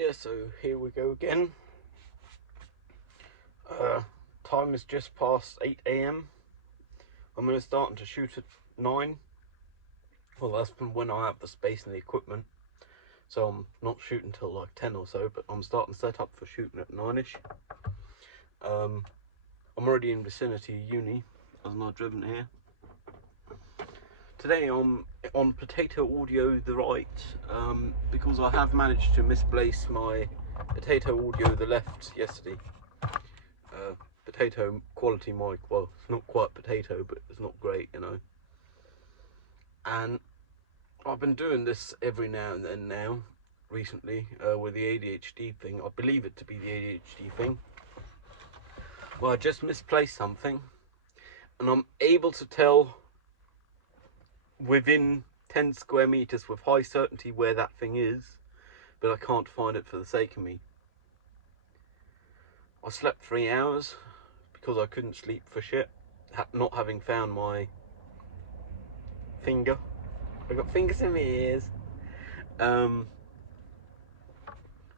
Yeah, so here we go again. Time is just past 8 a.m. I'm going to start to shoot at 9. Well, that's when I have the space and the equipment. So I'm not shooting till like 10 or so, but I'm starting to set up for shooting at 9ish. I'm already in vicinity uni, as I'm not driven here. Today I'm on Potato Audio the right, because I have managed to misplace my Potato Audio the left yesterday. Potato quality mic, well, it's not quite potato, but it's not great, you know. And I've been doing this every now and then now, recently, with the ADHD thing. I believe it to be the ADHD thing. Well, I just misplaced something, and I'm able to tell within 10 square meters with high certainty where that thing is, but I can't find it for the sake of me. I slept 3 hours because I couldn't sleep for shit, not having found my finger. I got fingers in my ears. So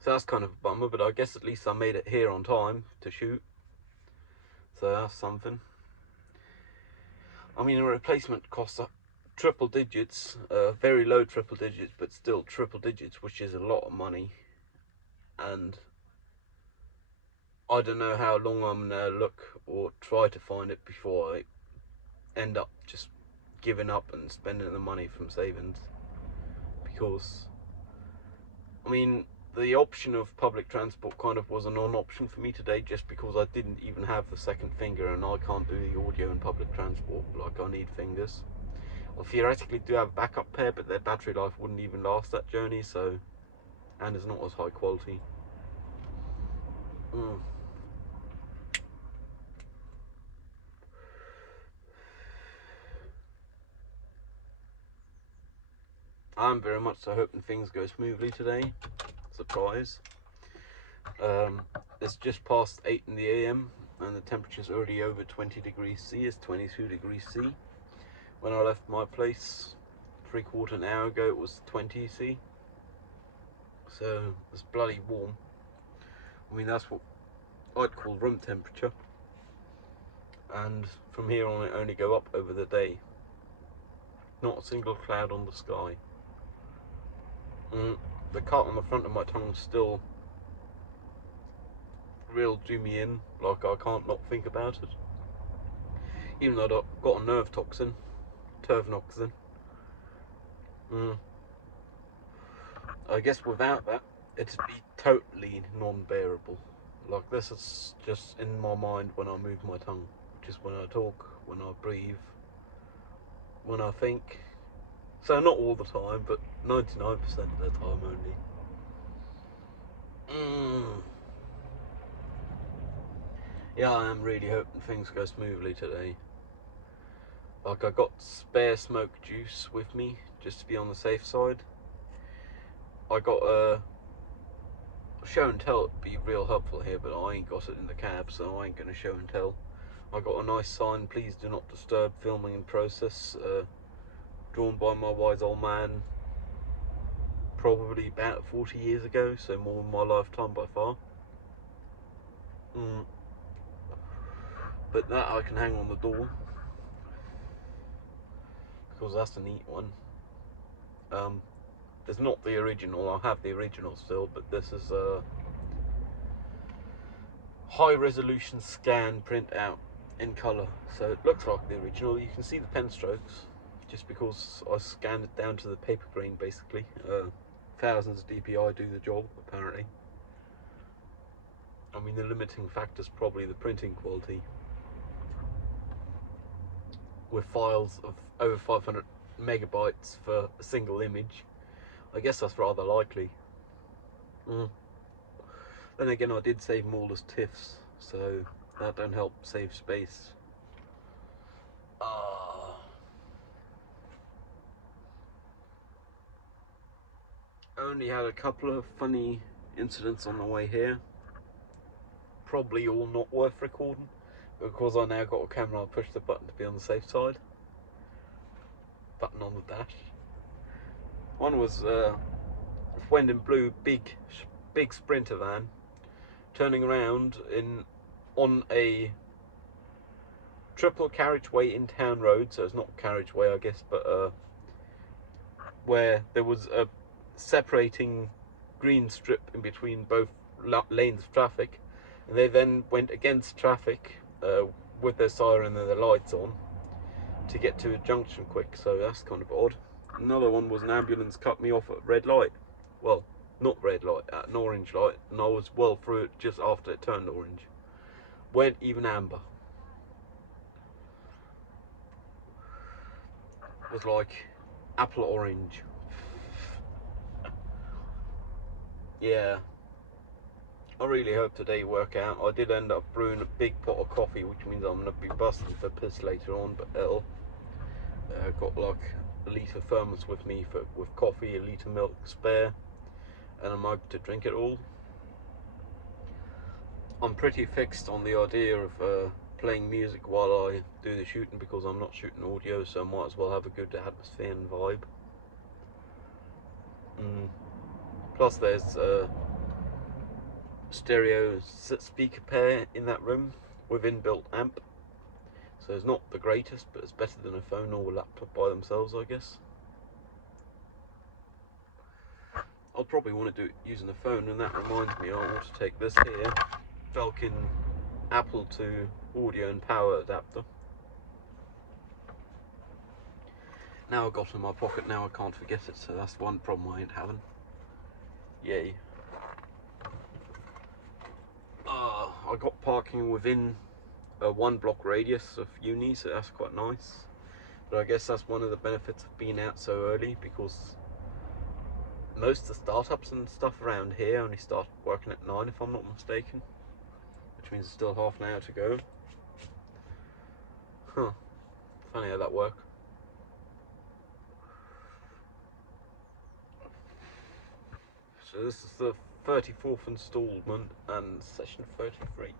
that's kind of a bummer, but I guess at least I made it here on time to shoot. So that's something. I mean, a replacement costs triple digits, very low triple digits, but still triple digits, which is a lot of money. And I don't know how long I'm gonna look or try to find it before I end up just giving up and spending the money from savings. Because, I mean, the option of public transport kind of was a non-option for me today, just because I didn't even have the second finger, and I can't do the audio in public transport. Like, I need fingers. I theoretically do have a backup pair, but their battery life wouldn't even last that journey, so, and it's not as high quality. I'm very much so hoping things go smoothly today. Surprise. It's just past 8 in the AM, and the temperature's already over 20 degrees C. It's 22 degrees C. When I left my place 3/4 an hour ago, it was 20 C. So it's bloody warm. I mean, that's what I'd call room temperature. And from here on, it only go up over the day. Not a single cloud on the sky. The cut on the front of my tongue still real do me in. Like, I can't not think about it. Even though I've got a nerve toxin, Tervenoxin. I guess without that, it'd be totally non-bearable. Like, this is just in my mind when I move my tongue. Just when I talk, when I breathe, when I think. So not all the time, but 99% of the time only. Yeah, I am really hoping things go smoothly today. Like, I got spare smoke juice with me, just to be on the safe side. I got a show and tell, it'd be real helpful here, but I ain't got it in the cab, so I ain't gonna show and tell. I got a nice sign, please do not disturb filming in process, drawn by my wise old man, probably about 40 years ago, so more than my lifetime by far. But that I can hang on the door, because that's a neat one. It's not the original, I have the original still, but this is a high resolution scan printout in colour, so it looks like the original. You can see the pen strokes, just because I scanned it down to the paper grain basically. Thousands of DPI do the job, apparently. I mean, the limiting factor is probably the printing quality. With files of over 500 megabytes for a single image, I guess that's rather likely. Then again, I did save them all as TIFFs, so that don't help save space. I only had a couple of funny incidents on the way here. Probably all not worth recording, because I now got a camera. I pushed the button to be on the safe side. Button on the dash. One was when in blue, big big Sprinter van, turning around on a triple carriageway in town road, so it's not carriageway I guess, but where there was a separating green strip in between both lanes of traffic, and they then went against traffic with their siren and their lights on to get to a junction quick, so that's kind of odd. Another one was an ambulance cut me off at red light. Well, not red light, at an orange light, and I was well through it just after it turned orange. Weren't even amber. It was like apple orange. Yeah. I really hope today work out. I did end up brewing a big pot of coffee, which means I'm going to be busting for piss later on, but it'll. Got like a litre thermos with me with coffee, a litre milk spare, and a mug to drink it all. I'm pretty fixed on the idea of playing music while I do the shooting, because I'm not shooting audio, so I might as well have a good atmosphere and vibe. Plus there's stereo speaker pair in that room with inbuilt amp, so it's not the greatest, but it's better than a phone or a laptop by themselves, I guess. I'll probably want to do it using a phone, and that reminds me I want to take this here Belkin Apple II audio and power adapter. Now I've got it in my pocket, now I can't forget it, so that's one problem I ain't having. Yay. I got parking within a 1 block radius of uni, so that's quite nice. But I guess that's one of the benefits of being out so early, because most of the startups and stuff around here only start working at 9 if I'm not mistaken, which means there's still half an hour to go. Huh, funny how that works. So this is the 34th installment and session 33.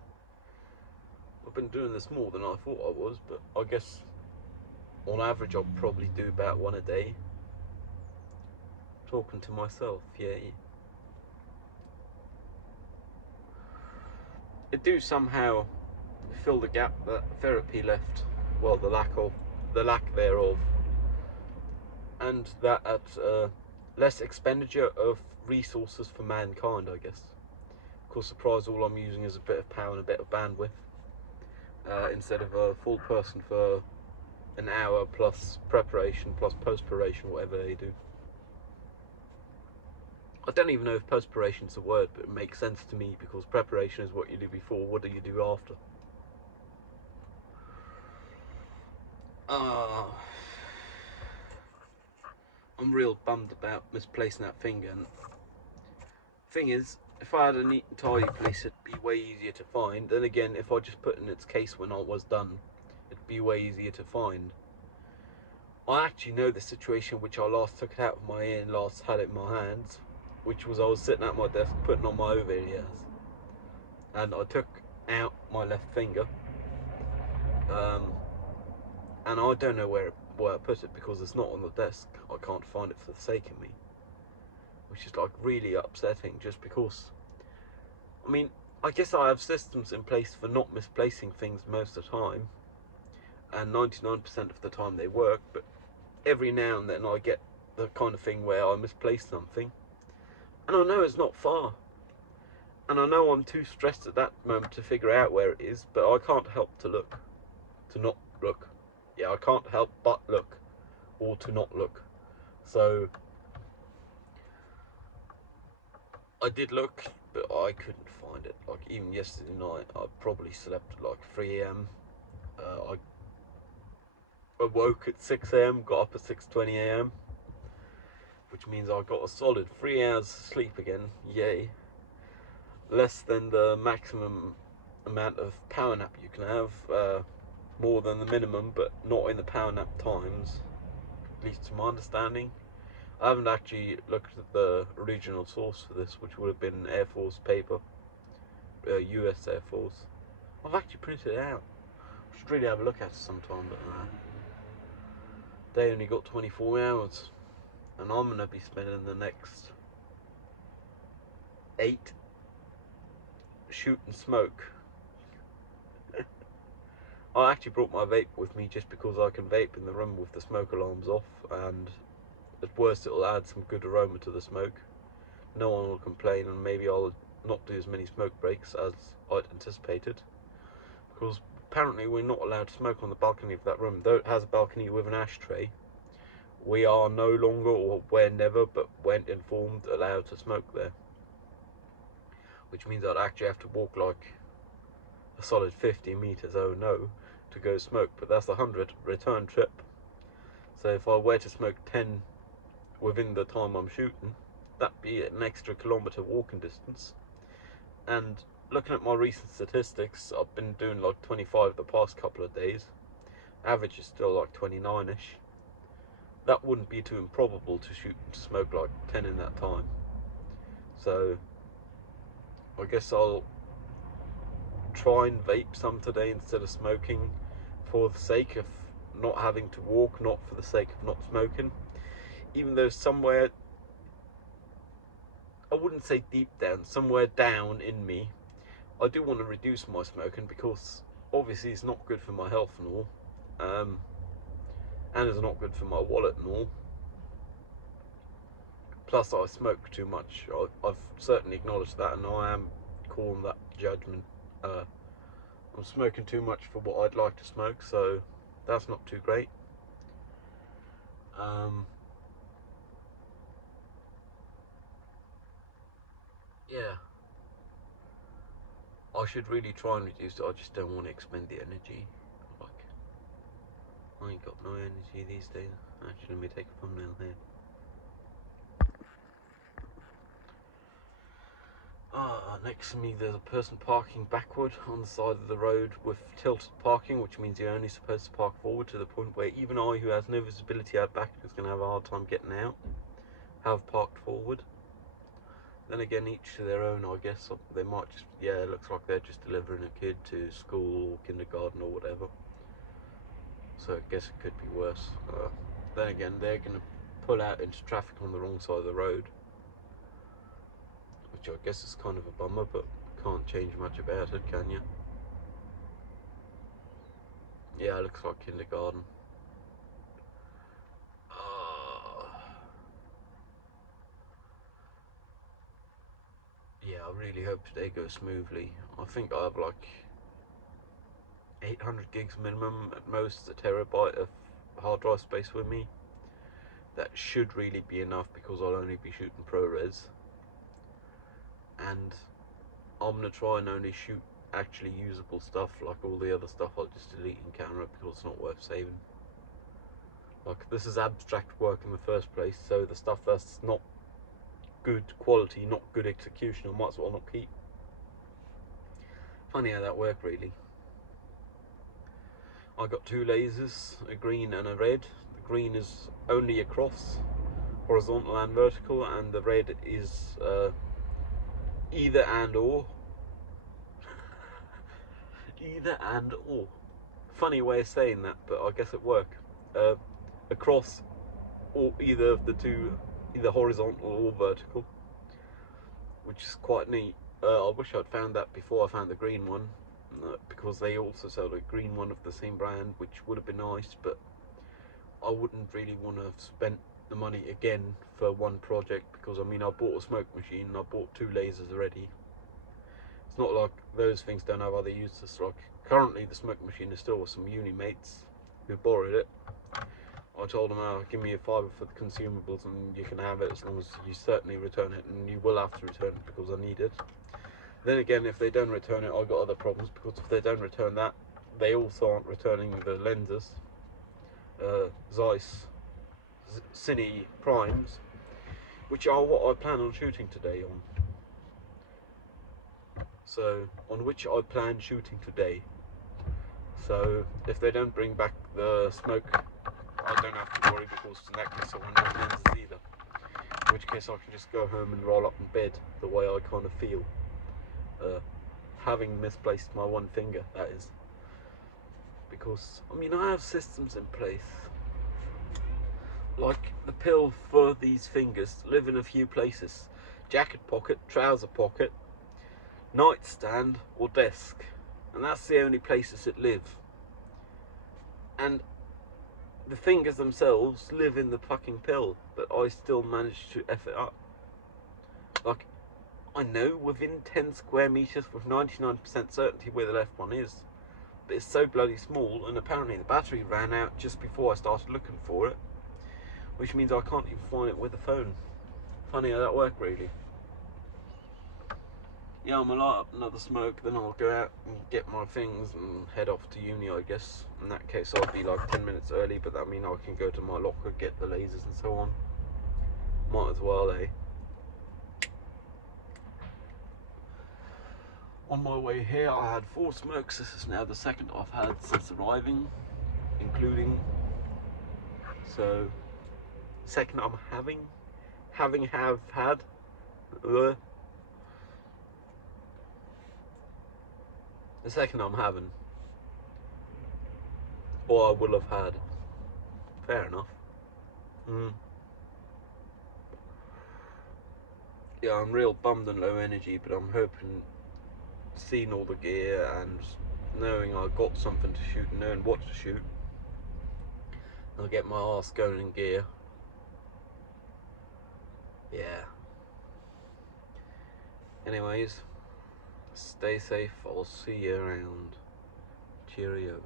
I've been doing this more than I thought I was, but I guess on average I'll probably do about one a day. Talking to myself, yeah. It do somehow fill the gap that therapy left, well, the lack thereof, and that at less expenditure of resources for mankind, I guess. Of course, surprise, all I'm using is a bit of power and a bit of bandwidth, instead of a full person for an hour plus preparation plus post-preparation, whatever they do. I don't even know if post-preparation is a word, but it makes sense to me, because preparation is what you do before, what do you do after? I'm real bummed about misplacing that finger, and thing is, if I had a neat and tidy place, it'd be way easier to find. Then again, if I just put it in its case when I was done, it'd be way easier to find. I actually know the situation which I last took it out of my ear and last had it in my hands, which was I was sitting at my desk putting on my over-ears, and I took out my left finger, and I don't know where I put it, because it's not on the desk. I can't find it for the sake of me, which is like really upsetting, just because, I mean, I guess I have systems in place for not misplacing things most of the time, and 99% of the time they work, but every now and then I get the kind of thing where I misplace something, and I know it's not far, and I know I'm too stressed at that moment to figure out where it is, but I can't help to not look. Yeah, I can't help but look, or to not look. So I did look, but I couldn't find it. Like, even yesterday night, I probably slept at like 3 a.m. I awoke at 6 a.m, got up at 6:20 a.m, which means I got a solid 3 hours sleep again. Yay. Less than the maximum amount of power nap you can have, more than the minimum, but not in the power nap times, at least to my understanding. I haven't actually looked at the original source for this, which would have been Air Force paper, US Air Force. I've actually printed it out. I should really have a look at it sometime, but they only got 24 hours, and I'm going to be spending the next 8 shoot and smoke. I actually brought my vape with me just because I can vape in the room with the smoke alarms off, and at worst it'll add some good aroma to the smoke. No one will complain, and maybe I'll not do as many smoke breaks as I'd anticipated, because apparently we're not allowed to smoke on the balcony of that room. Though it has a balcony with an ashtray, we are no longer, or were never, but when informed, allowed to smoke there. Which means I'd actually have to walk like a solid 50 meters, oh no, to go smoke. But that's the 100 return trip. So if I were to smoke 10 within the time I'm shooting, that'd be an extra kilometer walking distance. And looking at my recent statistics, I've been doing like 25 the past couple of days. Average is still like 29ish. That wouldn't be too improbable to smoke like 10 in that time. So I guess I'll try and vape some today instead of smoking, for the sake of not having to walk, not for the sake of not smoking. Even though somewhere, I wouldn't say deep down, somewhere down in me, I do want to reduce my smoking, because obviously it's not good for my health and all, and it's not good for my wallet and all. Plus I smoke too much. I've certainly acknowledged that, and I am calling that judgment. I'm smoking too much for what I'd like to smoke, so that's not too great. Yeah, I should really try and reduce it. I just don't want to expend the energy. Like, I ain't got no energy these days. Actually, let me take a thumbnail here. Next to me there's a person parking backward on the side of the road with tilted parking, which means you're only supposed to park forward, to the point where even I, who has no visibility out back, is going to have a hard time getting out, have parked forward. Then again, each to their own, I guess. They might just, yeah, it looks like they're just delivering a kid to school or kindergarten or whatever. So I guess it could be worse. Then again, they're going to pull out into traffic on the wrong side of the road, which I guess is kind of a bummer, but can't change much about it, can you? Yeah, it looks like kindergarten. Yeah, I really hope today goes smoothly. I think I have like 800 gigs minimum, at most a terabyte of hard drive space with me. That should really be enough, because I'll only be shooting ProRes, and I'm gonna try and only shoot actually usable stuff. Like all the other stuff I'll just delete in camera, because it's not worth saving. Like, this is abstract work in the first place, so the stuff that's not good quality, not good execution, I might as well not keep. Funny how that worked, really. I got 2 lasers, a green and a red. The green is only across, horizontal and vertical, and the red is either and or. Either and or. Funny way of saying that, but I guess it worked. Across, or either of the two, either horizontal or vertical, which is quite neat. I wish I'd found that before I found the green one, because they also sell a green one of the same brand, which would have been nice, but I wouldn't really want to have spent the money again for one project, because I mean, I bought a smoke machine and I bought 2 lasers already. It's not like those things don't have other uses. Like, currently the smoke machine is still with some uni mates who borrowed it. I told them, oh, give me a $5 for the consumables and you can have it, as long as you certainly return it, and you will have to return it because I need it. Then again, if they don't return it, I've got other problems, because if they don't return that, they also aren't returning the lenses, Zeiss Cine Primes, which are what I plan on shooting today on. So, on which I plan shooting today. So, if they don't bring back the smoke, I don't have to worry, because in that case I won't have lenses either. In which case I can just go home and roll up in bed the way I kind of feel. Having misplaced my one finger, that is. Because, I mean, I have systems in place. Like, the pill for these fingers live in a few places. jacket pocket, trouser pocket, nightstand or desk, and that's the only places it live. And the fingers themselves live in the fucking pill, but I still manage to F it up. Like, I know within 10 square meters with 99% certainty where the left one is, but it's so bloody small, and apparently the battery ran out just before I started looking for it, which means I can't even find it with the phone. Funny how that worked, really. Yeah, I'm gonna light up another smoke, then I'll go out and get my things and head off to uni, I guess. In that case, I'll be like 10 minutes early, but that means I can go to my locker, get the lasers and so on. Might as well, eh? On my way here, I had 4 smokes. This is now the second I've had since arriving, including, so, second I'm have had, the second I'm having, or I will have had. Fair enough. Yeah, I'm real bummed and low energy, but I'm hoping, seeing all the gear and knowing I got something to shoot and knowing what to shoot, I'll get my ass going in gear. Yeah. Anyways, stay safe. I'll see you around. Cheerio.